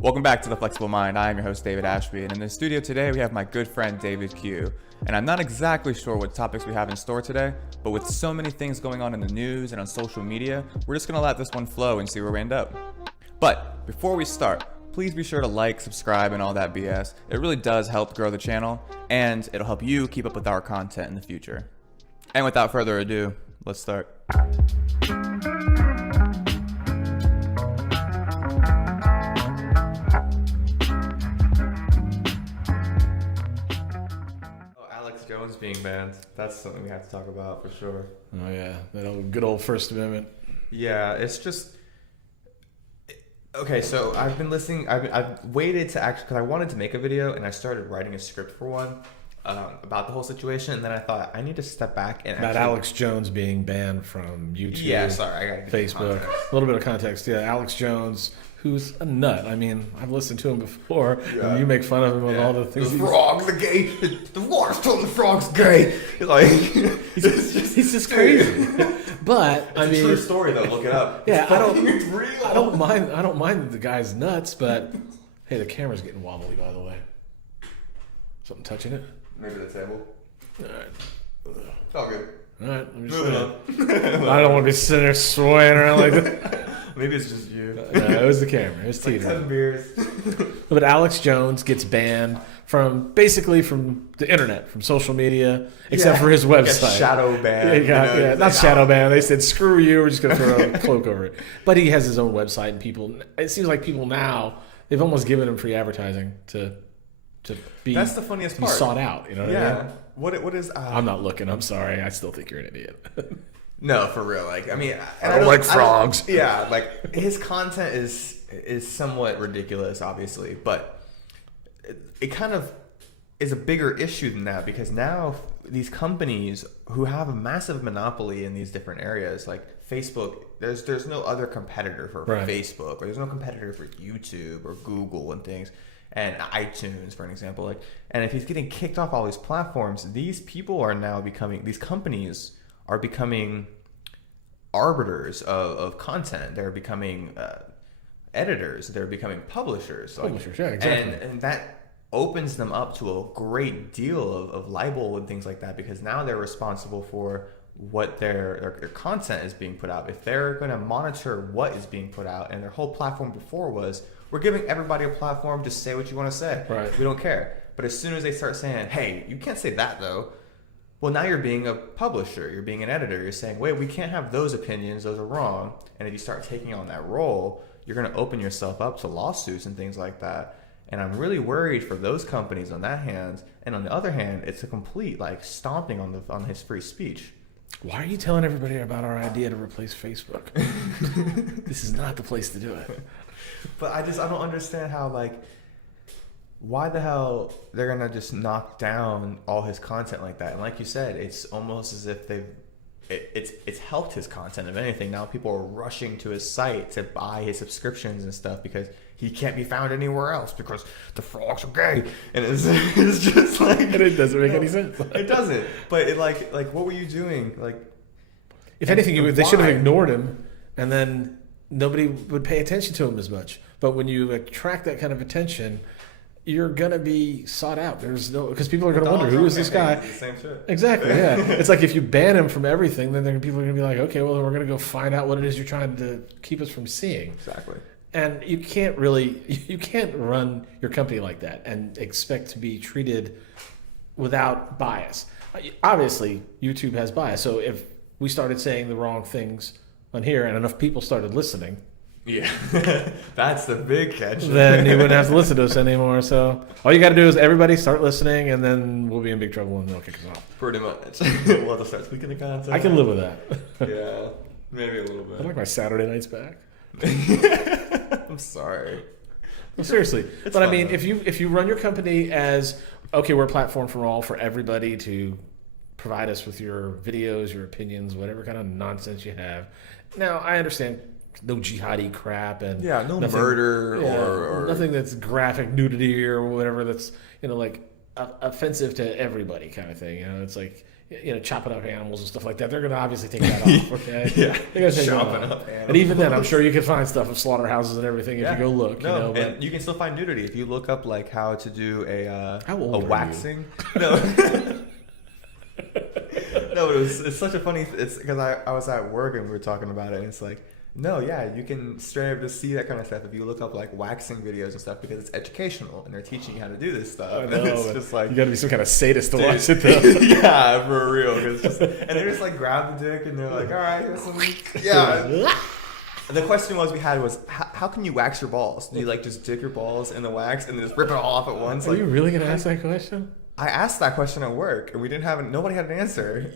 Welcome back to The Flexible Mind. I am your host, David Ashby, and in the studio today we have my good friend David Q. And I'm not exactly sure what topics we have in store today, but with so many things going on in the news and on social media, we're just going to let this one flow and see where we end up. But before we start, please be sure to like, subscribe, and all that BS. It really does help grow the channel, and it'll help you keep up with our content in the future. And without further ado, let's start. Jones being banned. That's something we have to talk about for sure. Oh yeah, that good old First Amendment. Yeah, it's just okay. So I've been listening. I've waited to actually because I wanted to make a video and I started writing a script for one about the whole situation. And then I thought I need to step back and about Alex Jones being banned from YouTube. Yeah, sorry, I got Facebook. A little bit of context. Yeah, Alex Jones, who's a nut. I mean, I've listened to him before, and you make fun of him with all the things. The frogs are gay. The water's telling the frogs gay. Like he's just crazy. But it's a true story though. Look it up. Yeah, I don't mind that the guy's nuts, but hey, the camera's getting wobbly. By the way, something touching it? Maybe the table. All right. It's all good. All right. Let me just I don't want to be sitting there swaying around like that. Maybe it's just you. No, it was the camera. It was like 10 beers. But Alex Jones gets banned from the internet, from social media, except for his website. Like shadow ban. Not shadow ban. They said, screw you, we're just going to throw a cloak over it. But he has his own website, and it seems like people now, they've almost given him free advertising to be, that's the funniest part. Sought out. You know what I mean? What is... I'm not looking. I'm sorry. I still think you're an idiot. No, for real. Like, I mean, I don't like frogs. Yeah, like his content is somewhat ridiculous, obviously, but it kind of is a bigger issue than that because now these companies who have a massive monopoly in these different areas, like Facebook, there's no other competitor for Facebook, or there's no competitor for YouTube or Google and things, and iTunes, for an example. Like, and if he's getting kicked off all these platforms, these companies are becoming arbiters of content. They're becoming editors. They're becoming publishers. Publishers, yeah, exactly. And that opens them up to a great deal of libel and things like that because now they're responsible for what their content is being put out. If they're going to monitor what is being put out, and their whole platform before was, we're giving everybody a platform, just say what you want to say. Right. We don't care. But as soon as they start saying, hey, you can't say that though, well, now you're being a publisher, you're being an editor, you're saying, wait, we can't have those opinions, those are wrong. And if you start taking on that role, you're going to open yourself up to lawsuits and things like that. And I'm really worried for those companies on that hand. And on the other hand, it's a complete stomping on his free speech. Why are you telling everybody about our idea to replace Facebook? This is not the place to do it. But I don't understand how why the hell they're gonna just knock down all his content like that? And like you said, it's almost as if it's helped his content. If anything, now people are rushing to his site to buy his subscriptions and stuff because he can't be found anywhere else because the frogs are gay. And it's just like, and it doesn't make any sense. It doesn't. But it what were you doing? If anything, they should have ignored him, and then nobody would pay attention to him as much. But when you attract that kind of attention, you're gonna be sought out. Because people are gonna wonder, who is this guy? The same shit. Exactly. Yeah. It's like if you ban him from everything, then people are gonna be like, okay, well, we're gonna go find out what it is you're trying to keep us from seeing. Exactly. And you can't run your company like that and expect to be treated without bias. Obviously, YouTube has bias. So if we started saying the wrong things on here and enough people started listening, yeah, that's the big catch. Then you wouldn't have to listen to us anymore. So all you got to do is everybody start listening, and then we'll be in big trouble, and they'll kick us off. Pretty much. We'll have to start speaking the content. I can live with that. Yeah, maybe a little bit. I like my Saturday nights back. I'm sorry. Well, seriously, but fun, I mean, though. if you run your company as okay, we're a platform for all, for everybody to provide us with your videos, your opinions, whatever kind of nonsense you have. Now, I understand no jihadi crap and no murder or nothing that's graphic nudity or whatever that's offensive to everybody kind of thing. It's like chopping up animals and stuff like that, they're going to obviously take that off. Okay, Yeah, they're going to take chopping that off. up animals. And even then, I'm sure you can find stuff of slaughterhouses and everything if you go look. No, but and you can still find nudity if you look up like how to do How old a are waxing. No. No, but it's such a funny. It's because I was at work and we were talking about it, and it's like, no, yeah, you can straight up just see that kind of stuff if you look up like waxing videos and stuff because it's educational and they're teaching you how to do this stuff. I know, and it's just like you got to be some kind of sadist to watch it though. Yeah, for real. And they just like grab the dick and they're like, all right, here's some. Yeah. And the question we had was, how can you wax your balls? Do you like just dip your balls in the wax and then just rip it all off at once? Are you really gonna ask that question? I asked that question at work and we didn't have nobody had an answer.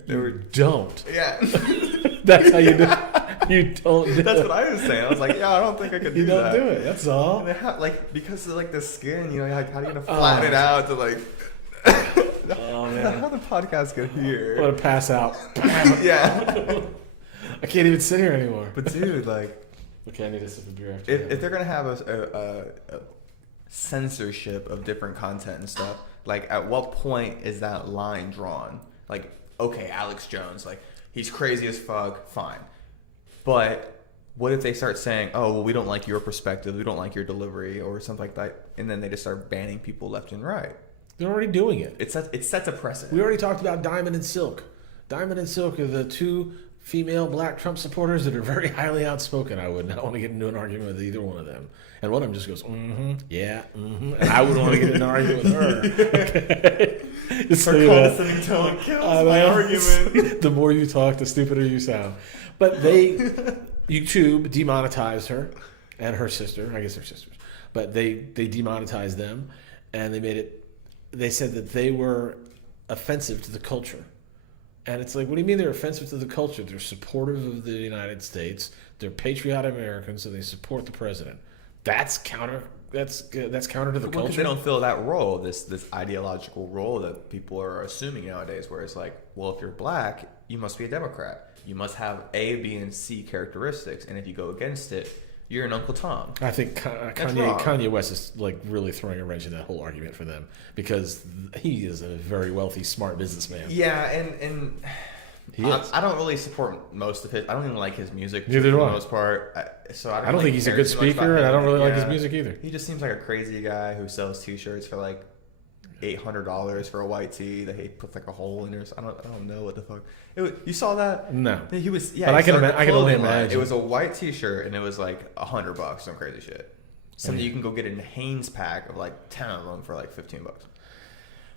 Don't. Yeah. That's how you do it. You don't do That's it. what I was saying. I was like, yeah, I don't think I could do that. You don't do it. That's all. And they have, like, because of like the skin, like how are you gonna flatten it out to like? Oh man. How the podcast get here? I'm gonna pass out. Yeah. I can't even sit here anymore. But dude, like, Okay, I need a sip of beer after if they're gonna have a censorship of different content and stuff, like at what point is that line drawn? Like, okay, Alex Jones, like he's crazy as fuck, fine. But what if they start saying, oh, well, we don't like your perspective, we don't like your delivery, or something like that, and then they just start banning people left and right? They're already doing it. It sets a precedent. We already talked about Diamond and Silk. Diamond and Silk are the two female black Trump supporters that are very highly outspoken. I would not want to get into an argument with either one of them. And one of them just goes, yeah, and I wouldn't want to get into an argument with her. Okay? Just For so you know. tone kills my argument. The more you talk, the stupider you sound. But YouTube demonetized her and her sister. I guess they're sisters. But they demonetized them, and they said that they were offensive to the culture. And it's like, what do you mean they're offensive to the culture? They're supportive of the United States. They're patriotic Americans, so they support the president. That's counter. That's counter to the culture. They don't fill that role, this ideological role that people are assuming nowadays, where it's like, well, if you're black, you must be a Democrat. You must have A, B, and C characteristics, and if you go against it, you're an Uncle Tom. I think Kanye West is like really throwing a wrench in that whole argument for them because he is a very wealthy, smart businessman. Yeah, and I don't really support most of his. I don't even like his music. Neither do I. For the most part. So I don't think he's a good speaker, and I don't really like his music either. He just seems like a crazy guy who sells T-shirts for like $800 for a white tee that he puts like a hole in. I don't know what the fuck. You saw that? No. He was. Yeah, but I can only imagine. It was a white T-shirt and it was like $100, some crazy shit. Something you can go get in a Hanes pack of like 10 of them for like $15.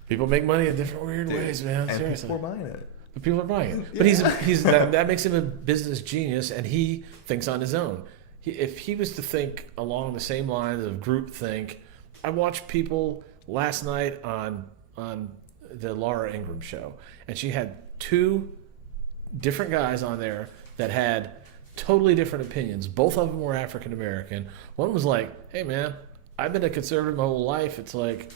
People make money in different weird ways, man. And seriously. people are buying it. But people are buying it. But he's that makes him a business genius, and he thinks on his own. If he was to think along the same lines of groupthink, I watched people last night on the Laura Ingraham show, and she had two different guys on there that had totally different opinions. Both of them were African American. One was like, hey man, I've been a conservative my whole life. It's like,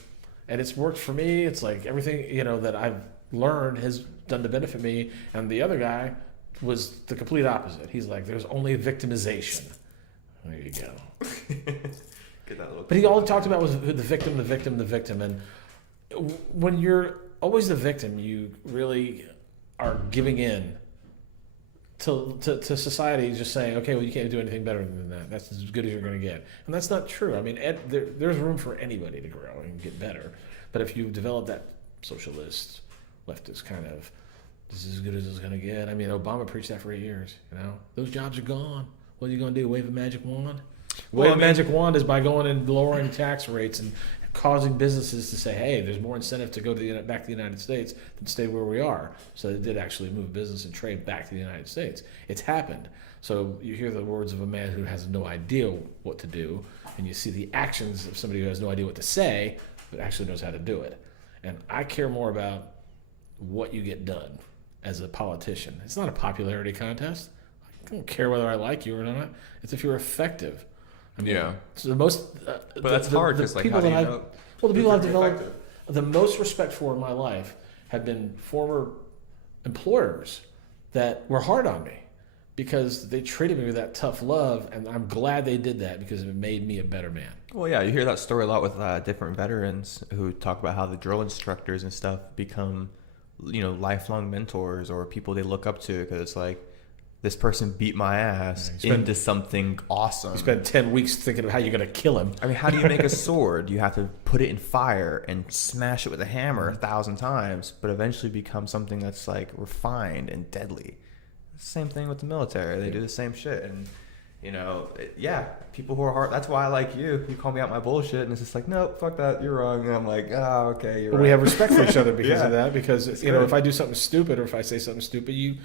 and it's worked for me. It's like everything, that I've learned has done to benefit me. And the other guy was the complete opposite. He's like, there's only victimization. There you go. Get that little. But all he talked about was the victim. And when you're always the victim, you really are giving in to society, just saying, okay, well, you can't do anything better than that. That's as good as you're going to get. And that's not true. I mean, there's room for anybody to grow and get better. But if you develop that socialist, leftist kind of, this is as good as it's going to get. I mean, Obama preached that for 8 years. Those jobs are gone. What are you going to do? Wave a magic wand? Magic wand is by going and lowering tax rates and causing businesses to say, hey, there's more incentive to go back to the United States than stay where we are. So they did actually move business and trade back to the United States. It's happened. So you hear the words of a man who has no idea what to do, and you see the actions of somebody who has no idea what to say, but actually knows how to do it. And I care more about what you get done as a politician. It's not a popularity contest. I don't care whether I like you or not. It's if you're effective. I mean, yeah. So the most. But that's hard because, like, how do you know? Well, the people I've developed the most respect for in my life have been former employers that were hard on me because they treated me with that tough love, and I'm glad they did that because it made me a better man. Well, yeah, you hear that story a lot with different veterans who talk about how the drill instructors and stuff become lifelong mentors or people they look up to, because it's like, this person beat my ass into something awesome. You spend 10 weeks thinking of how you're going to kill him. I mean, how do you make a sword? You have to put it in fire and smash it with a hammer 1,000 times, but eventually become something that's like refined and deadly. Same thing with the military. They do the same shit. And, people who are hard. That's why I like you. You call me out my bullshit, and it's just like, no, fuck that. You're wrong. And I'm like, oh, okay, you're right. We have respect for each other because of that. Because, if I do something stupid or if I say something stupid, you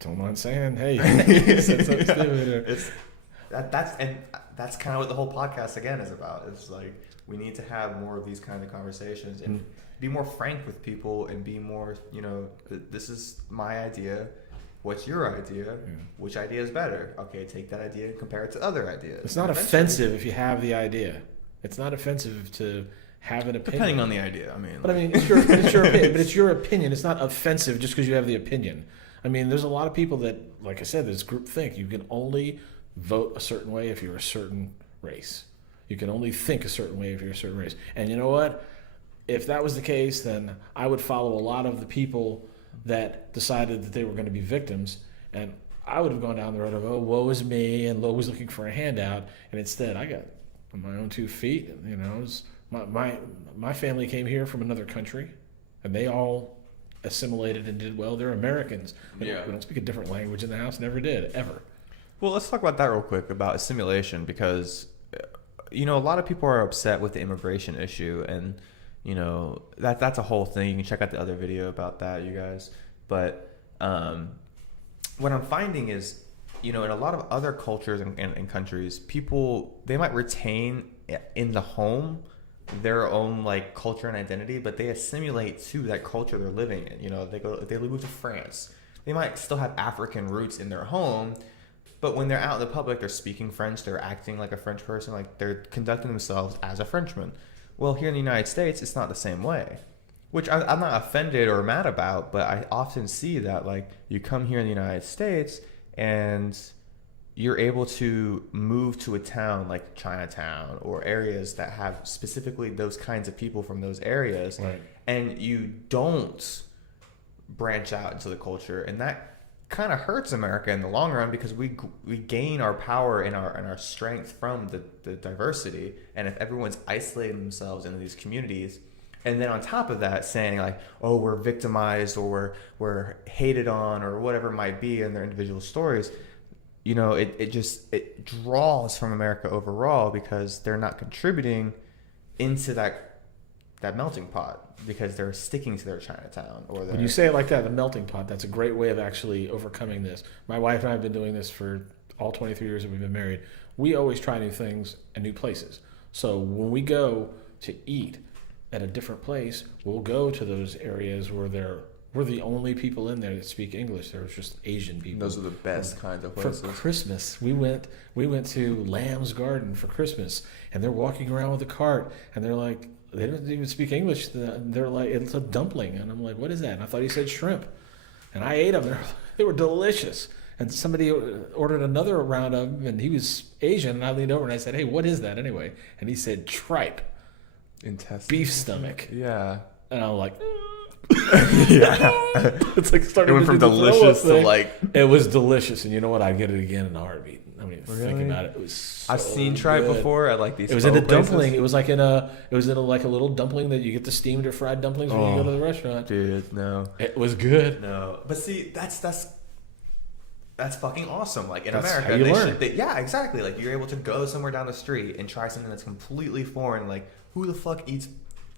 don't mind saying, hey, you said something stupid. That's kind of what the whole podcast again is about. It's like, we need to have more of these kind of conversations and be more frank with people and be more, this is my idea. What's your idea? Yeah. Which idea is better? Okay, take that idea and compare it to other ideas. It's not offensive if you have the idea. It's not offensive to have an opinion. Depending on the idea, it's your opinion. But it's your opinion. It's not offensive just because you have the opinion. I mean, there's a lot of people that, like I said, there's groupthink. You can only vote a certain way if you're a certain race. You can only think a certain way if you're a certain race. And you know what? If that was the case, then I would follow a lot of the people that decided that they were going to be victims, and I would have gone down the road of, oh, woe is me, and always looking for a handout. And instead, I got on my own 2 feet. My family came here from another country, and they all assimilated and did well. They're Americans. We don't speak a different language in the house. Never did, ever. Well, let's talk about that real quick, about assimilation, because a lot of people are upset with the immigration issue, and that's a whole thing. You can check out the other video about that, you guys. But what I'm finding is, in a lot of other cultures and countries, people, they might retain in the home their own like culture and identity, but they assimilate to that culture they're living in. They move to France, they might still have African roots in their home, but when they're out in the public, they're speaking French, they're acting like a French person, like they're conducting themselves as a Frenchman. Well, here in the United States, it's not the same way, which I'm not offended or mad about, but I often see that, like, you come here in the United States and you're able to move to a town like Chinatown or areas that have specifically those kinds of people from those areas, right, and you don't branch out into the culture, and that kind of hurts America in the long run, because we gain our power and our strength from the diversity. And if everyone's isolating themselves into these communities, and then on top of that saying like, oh, we're victimized or we're hated on or whatever it might be in their individual stories, it draws from America overall, because they're not contributing into that melting pot, because they're sticking to their Chinatown. Or when you say it like that, the melting pot, that's a great way of actually overcoming this. My wife and I have been doing this for all 23 years that we've been married. We always try new things and new places. So when we go to eat at a different place, we'll go to those areas where we're the only people in there that speak English. There's just Asian people. Those are the best kinds of places. For Christmas, we went to Lamb's Garden for Christmas, and they're walking around with a cart, and they're like, they don't even speak English. They're like, it's a dumpling. And I'm like, what is that? And I thought he said shrimp. And I ate them. They were delicious. And somebody ordered another round of them, and he was Asian. And I leaned over and I said, hey, what is that anyway? And he said tripe. Intestine. Beef stomach. Yeah. And I'm like, yeah. It's like starting. It went from delicious to like. It was delicious. And you know what? I'd get it again in a heartbeat. I mean, really? Think about it. It was so I've seen tripe before at like these. It was in a dumpling. It was like like a little dumpling that you get the steamed or fried dumplings when you go to the restaurant. Dude, no. It was good. No, but see, that's fucking awesome. Like in That's America, how you learn. Yeah, exactly. Like you're able to go somewhere down the street and try something that's completely foreign. Like who the fuck eats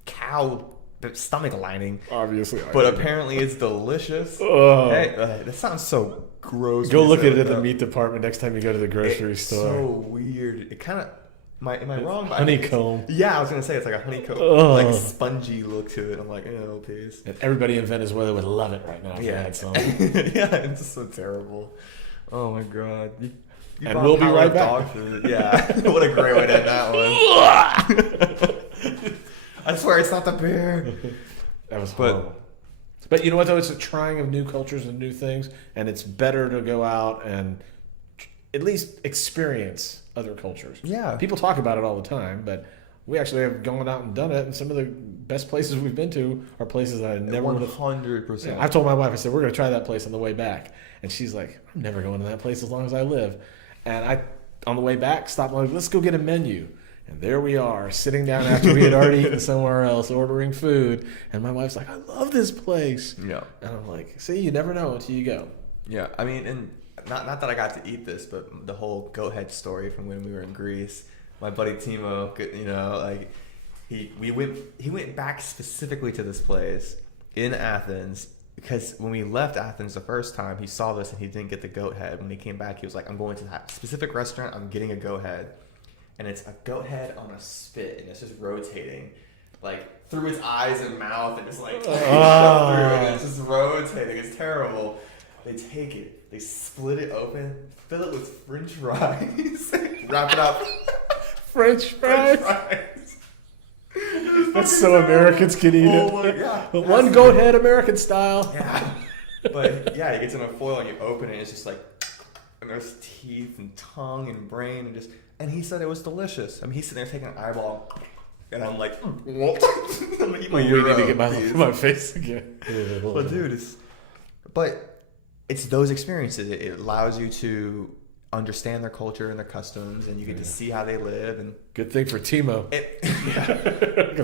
cow stomach lining? Obviously, but apparently it's delicious. Oh. Hey, that sounds so gross. Go look at it in the meat department next time you go to the grocery store. So weird. It kind of. Am I wrong? Honeycomb. Yeah, I was gonna say it's like a honeycomb, like spongy look to it. I'm like, oh, please. And everybody in Venezuela would love it right now. Yeah, yeah, it's just so terrible. Oh my god. And we'll be right back. Dog food. Yeah, what a great way to end that one. I swear it's not the beer. That was horrible. But you know what though? It's a trying of new cultures and new things, and it's better to go out and at least experience other cultures. Yeah. People talk about it all the time, but We actually have gone out and done it, and some of the best places we've been to are places that I never would have. 100%. I told my wife, I said, we're going to try that place on the way back. And she's like, I'm never going to that place as long as I live. And I, on the way back, stopped, like, let's go get a menu. And there we are, sitting down after we had already eaten somewhere else, ordering food. And my wife's like, I love this place. Yeah. And I'm like, see, you never know until you go. Yeah, I mean, and not that I got to eat this, but the whole goat head story from when we were in Greece. My buddy Timo, you know, like he went back specifically to this place in Athens because when we left Athens the first time, he saw this and he didn't get the goat head. When he came back, he was like, I'm going to that specific restaurant, I'm getting a goat head. And it's a goat head on a spit, and it's just rotating, like through his eyes and mouth, and it's like through, and it's just rotating. It's terrible. They take it, they split it open, fill it with French fries, wrap it up. French fries. That's so Americans can eat it. My God. One goat head, American style. Yeah, but yeah, he gets in a foil and you open it, it's just like, and there's teeth and tongue and brain and just. And he said it was delicious. I mean, he's sitting there taking an eyeball, and I'm like, what? I'm gonna eat my You need to get my face again. But dude, it's those experiences. It allows you to understand their culture and their customs, and you get to see how they live. And good thing for Timo.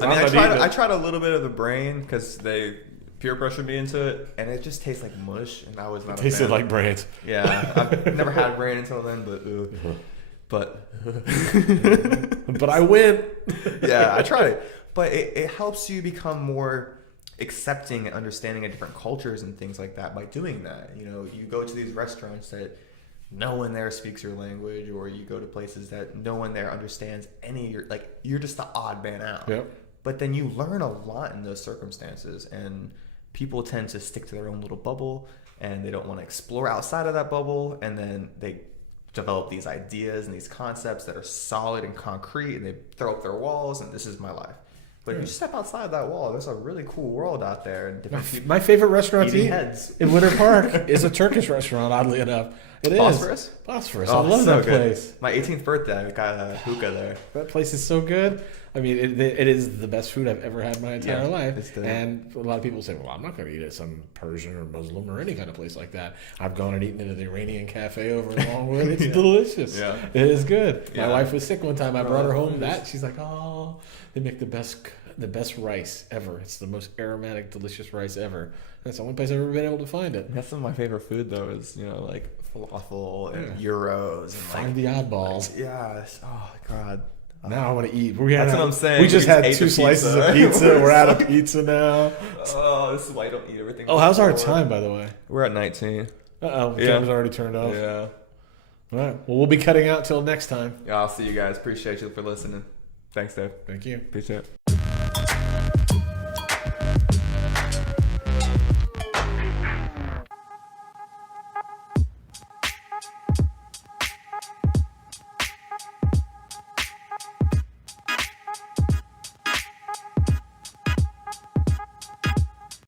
I tried a little bit of the brain because they peer pressured me into it, and it just tastes like mush, and I was not. It tasted like brains. Yeah, I've never had brain until then, but I win. Yeah, I tried it. But it helps you become more accepting and understanding of different cultures and things like that by doing that. You know, you go to these restaurants that no one there speaks your language, or you go to places that no one there understands you're just the odd man out. Yep. But then you learn a lot in those circumstances, and people tend to stick to their own little bubble, and they don't want to explore outside of that bubble, and then they develop these ideas and these concepts that are solid and concrete, and they throw up their walls, and this is my life. But if you step outside that wall, there's a really cool world out there. And different people my favorite restaurant to eat heads. in Winter Park is a Turkish restaurant, oddly enough. It Phosphorus? is. Phosphorus. Oh, I love so that good. place. My 18th birthday, I got a hookah there. That place is so good. I mean, it is the best food I've ever had in my entire life. And a lot of people say, well, I'm not going to eat at some Persian or Muslim or any kind of place like that. I've gone and eaten at the Iranian cafe over in Longwood. It's delicious. Yeah. It is good. My wife was sick one time. I brought her home that. She's like, oh, they make the best rice ever. It's the most aromatic, delicious rice ever. That's the only place I've ever been able to find it. That's some of my favorite food, though, is, like falafel and gyros. And find the oddballs. Oh, God. Now I want to eat. That's what I'm saying. We just had 2 slices of pizza. We're out of pizza now. Oh, this is why I don't eat everything. Oh, how's our time, by the way? We're at 19. Uh-oh. The camera's already turned off. Yeah. All right. Well, we'll be cutting out till next time. Yeah, I'll see you guys. Appreciate you for listening. Thanks, Dave. Thank you. Appreciate it.